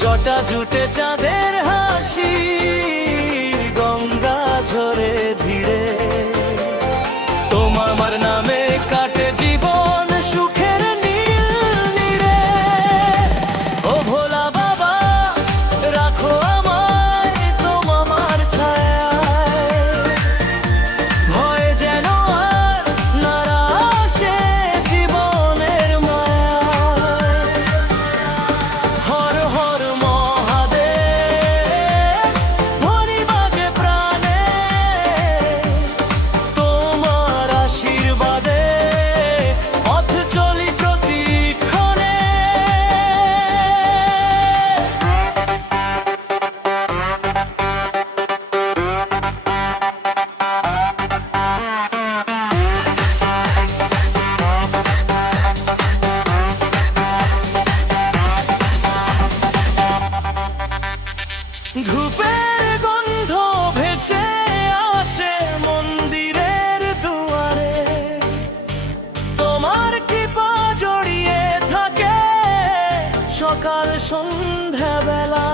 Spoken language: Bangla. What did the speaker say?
জটা জুটে চাঁদের হাসি, গঙ্গা ঝরে ধীরে। তোমার নামে কাটে জীবন সুখের নীল নীরে। ও ভোলা বাবা, রাখো আমায় তোমার ছায়ায়, ভয় যেন আর নাড়া আসে জীবনের মায়ায়। হর হর মহাদেব, ধ্বনি বাজে প্রাণে, তোমার আশীর্বাদে পথ চলি প্রতিক্ষণে। ধূপের গন্ধ ভেসে আসে মন্দিরের দুয়ারে, তোমার কৃপা জড়িয়ে থাকে সকাল সন্ধ্যা বেলা।